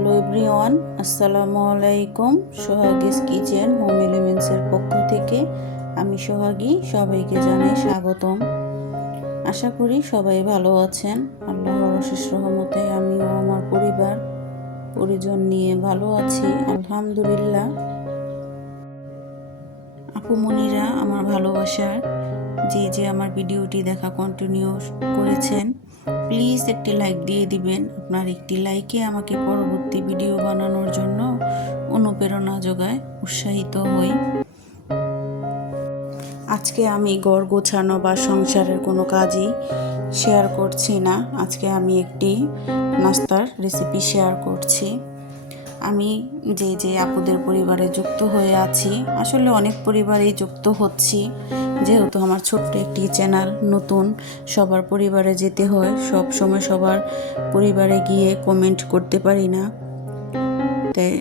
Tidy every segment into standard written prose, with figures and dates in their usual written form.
Hello everyone, আসসালামু আলাইকুম। সোহাগীস kitchen home এলিমেন্টসের পক্ষ থেকে আমি সোহাগী, সবাইকে জানাই স্বাগতম। আশা করি সবাই ভালো আছেন। আল্লাহর অশেষ রহমতে আমিও আমার পরিজন নিয়ে ভালো আছি, আলহামদুলিল্লাহ। আপুমনিরা, আমার ভালোবাসার যে আমার ভিডিওটি দেখা কন্টিনিউ করেছেন, প্লিজ একটি লাইক দিয়ে দিবেন। আপনার একটি লাইকে আমাকে পরবর্তী ভিডিও বানানোর জন্য অনুপ্রেরণা যোগায়, উৎসাহিত হই। আজকে আমি ঘর গোছানো বা সংসারের কোনো কাজই শেয়ার করছি না। আজকে আমি একটি নাস্তার রেসিপি শেয়ার করছি। আমি যে আপুদের পরিবারে যুক্ত হয়ে আছি, আসলে অনেক পরিবারেই যুক্ত হচ্ছি, যেহেতু আমার ছোট্ট একটি চ্যানেল, নতুন সবার পরিবারে যেতে হয়, সব সময় সবার পরিবারে গিয়ে কমেন্ট করতে পারি না। তাই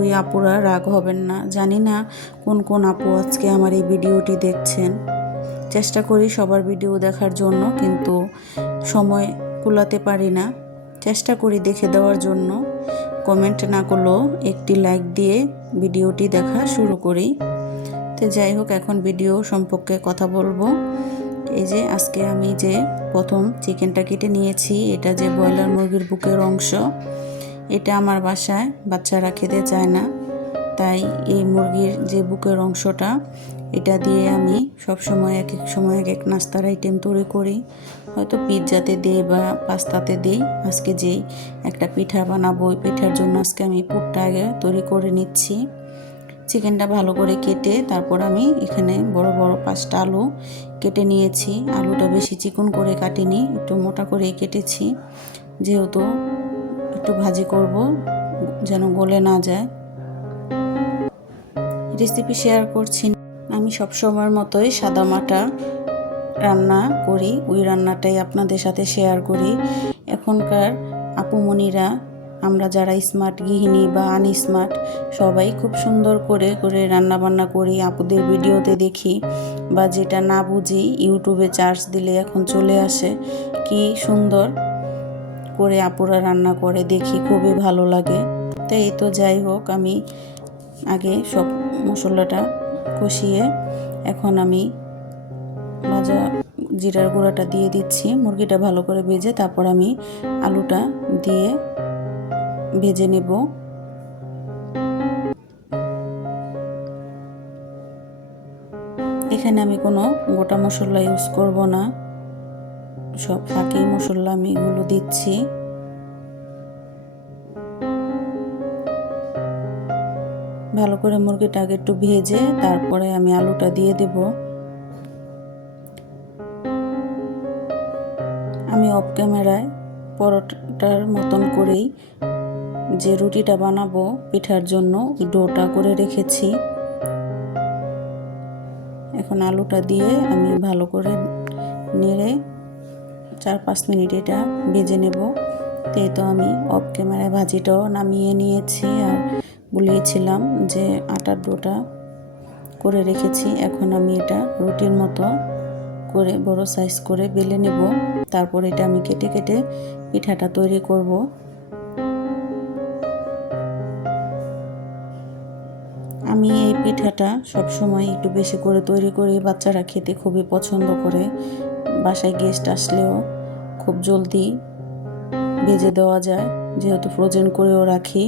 ওই আপুরা রাগ হবেন না। জানি না কোন আপু আজকে আমার এই ভিডিওটি দেখছেন। চেষ্টা করি সবার ভিডিও দেখার জন্য, কিন্তু সময় কুলাতে পারি না। চেষ্টা করি দেখে দেওয়ার জন্য। কমেন্ট না করলেও একটি লাইক দিয়ে ভিডিওটি দেখা শুরু করি। তো যাই হোক, এখন ভিডিও সম্পর্কে কথা বলবো। এই যে আজকে আমি যে প্রথম চিকেনটা কেটে নিয়েছি, এটা যে ব্রয়লার মুরগির বুকের অংশ, এটা আমার বাসায় বাচ্চারা খেতে চায় না। তাই এই মুরগির যে বুকের অংশটা, এটা দিয়ে আমি সবসময় এক এক নাস্তার আইটেম তৈরি করি। হয়তো পিৎজাতে দিই বা পাস্তাতে দিই। আজকে যেই একটা পিঠা বানাবো, ওই পিঠার জন্য আজকে আমি পুরটা আগে তৈরি করে নিচ্ছি। চিকেনটা ভালো করে কেটে তারপর আমি এখানে বড় বড় 5টা আলু কেটে নিয়েছি। আলুটা বেশি চিকন করে কাটিনি, একটু মোটা করে কেটেছি, যেহেতু একটু ভাজি করব, যেন গলে না যায়। রেসিপি শেয়ার করছি আমি সবসময়ের মতোই সাদামাটা রান্না করি, ওই রান্নাটাই আপনাদের সাথে শেয়ার করি। এখনকার আপুমনিরা, আমরা যারা স্মার্ট গৃহিণী বা আনস্মার্ট, সবাই খুব সুন্দর করে রান্না বান্না করি, আপুদের ভিডিওতে দেখি, বা যেটা না বুঝি ইউটিউবে সার্চ দিলে এখন চলে আসে। কি সুন্দর করে আপুরা রান্না করে দেখি, খুবই ভালো লাগে। তো এই তো যাই হোক, আমি আগে সব মশলাটা কষিয়ে এখন আমি ভাজা জিরার গুঁড়াটা দিয়ে দিচ্ছি। মুরগিটা ভালো করে ভেজে তারপর আমি আলুটা দিয়ে ভেজে নেব। এখানে আমি কোনো গোটা মশলা ইউজ করব না, সব ফাঁকি মশলা আমি এগুলো দিচ্ছি। ভালো করে মুরগিটাকে একটু ভেজে তারপরে আমি আলুটা দিয়ে দেব। আমি অফ ক্যামেরায় পরোটার মতন করেই যে রুটিটা বানাবো পিঠার জন্য, ওই ডোটা করে রেখেছি। এখন আলুটা দিয়ে আমি ভালো করে নেড়ে 4-5 মিনিট এটা ভেজে নেব। তো আমি অফ ক্যামেরায় ভাজিটাও নামিয়ে নিয়েছি, আর বলিয়েছিলাম যে আটার ডোটা করে রেখেছি। এখন আমি এটা রুটির মতো করে বড় সাইজ করে বেলে নেব। তারপর এটা আমি কেটে কেটে পিঠাটা তৈরি করব। আমি এই পিঠাটা সবসময় একটু বেশি করে তৈরি করি, বাচ্চারা খেতে খুবই পছন্দ করে। বাসায় গেস্ট আসলেও খুব জলদি ভেজে দেওয়া যায়, যেহেতু ফ্রোজেন করেও রাখি।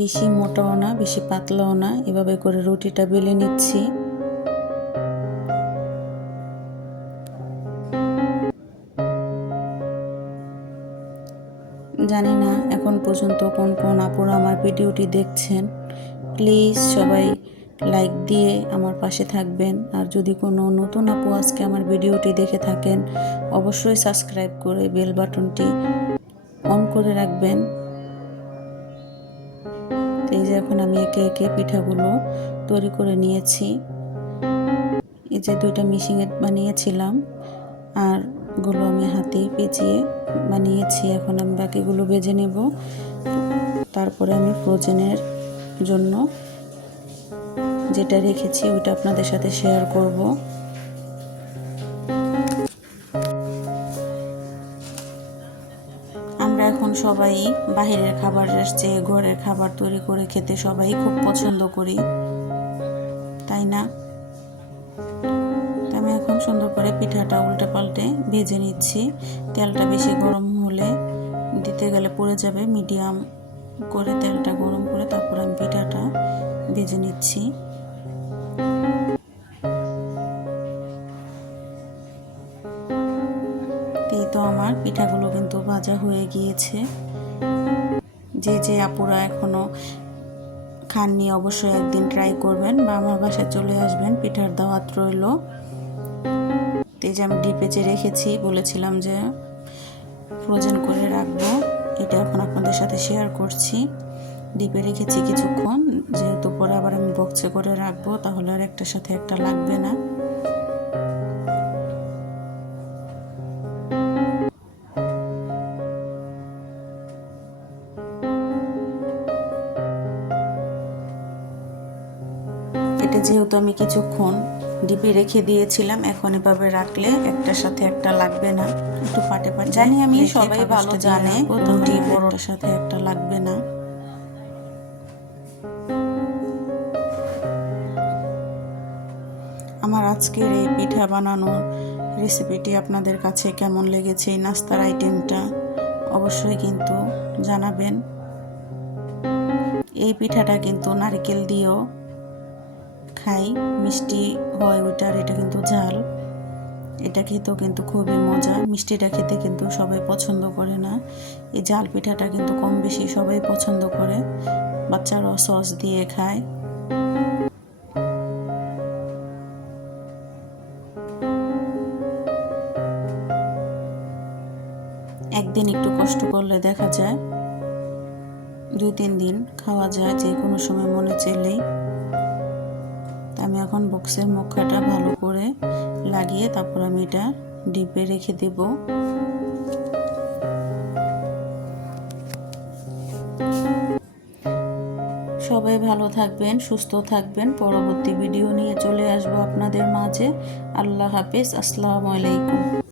বেশি মোটাও না, বেশি পাতলাও না, এভাবে করে রুটিটা বেলে নিচ্ছি। জানি না এখন পর্যন্ত কোন আপুরা আমার ভিডিওটি দেখছেন। প্লিজ সবাই লাইক দিয়ে আমার পাশে থাকবেন। আর যদি কোনো নতুন আপু আজকে আমার ভিডিওটি দেখে থাকেন, অবশ্যই সাবস্ক্রাইব করে বেল বাটনটি অন করে রাখবেন। এই যে এখন আমি একে একে পিঠাগুলো তৈরি করে নিয়েছি। এই যে 2টা মিশিয়ে বানিয়েছিলাম, আর গুলো আমি হাতে পেঁচিয়ে বানিয়েছি। এখন আমি বাকিগুলো ভেজে নেব। তারপরে আমি ফ্রোজেনের জন্য যেটা রেখেছি ওইটা আপনাদের সাথে শেয়ার করব। এখন সবাই বাহিরের খাবারের চেয়ে ঘরের খাবার তৈরি করে খেতে সবাই খুব পছন্দ করি, তাই না? আমি এখন সুন্দর করে পিঠাটা উল্টে পাল্টে ভেজে নিচ্ছি। তেলটা বেশি গরম হলে দিতে গেলে পড়ে যাবে। মিডিয়াম করে তেলটা গরম করে তারপর আমি পিঠাটা ভেজে নিচ্ছি। এই তো আমার পিঠাগুলো কিন্তু ভাজা হয়ে গিয়েছে। যে আপুরা এখনো খাননি অবশ্যই একদিন ট্রাই করবেন বা আমার বাসায় চলে আসবেন, পিঠার দাওয়াত রইল। এই যে আমি ডিপে রেখেছি, বলেছিলাম যে ফ্রোজেন করে রাখবো, এটা এখন আপনাদের সাথে শেয়ার করছি। ডিপে রেখেছি কিছুক্ষণ, যেহেতু পরে আবার আমি বক্সে করে রাখবো, তাহলে আর একটার সাথে একটা লাগবে না। এটা যেহেতু আমি কিছুক্ষণ ডিপে রেখে দিয়েছিলাম, এখন এভাবে রাখলে একটার সাথে একটা লাগবে না, একটু পাটে পাটে। জানি আমি সবাই ভালো জানে দুটি বড়টার সাথে একটা লাগবে না। আমার আজকের এই পিঠা বানানোর রেসিপিটি আপনাদের কাছে কেমন লেগেছে, এই নাস্তার আইটেমটা অবশ্যই কিন্তু জানাবেন। এই পিঠাটা কিন্তু নারকেল দিয়েও খাই, মিষ্টি হয় ওইটার, এটা কিন্তু ঝাল। এটা খেতেও কিন্তু খুবই মজা। মিষ্টিটা খেতে কিন্তু সবাই পছন্দ করে না, এই ঝাল পিঠাটা কিন্তু কম বেশি সবাই পছন্দ করে, বাচ্চারাও সস দিয়ে খায়। একদিন একটু কষ্ট করলে দেখা যায় 2-3 দিন খাওয়া যায়, যে কোনো সময় মনে চাইলেই। আমি এখন বক্সের মুখাটা ভালো করে লাগিয়ে তারপর আমি এটা ডিপে রেখে দেব। সবাই ভালো থাকবেন, সুস্থ থাকবেন। পরবর্তী ভিডিও নিয়ে চলে আসবো আপনাদের মাঝে। আল্লাহ হাফেজ, আসসালামু আলাইকুম।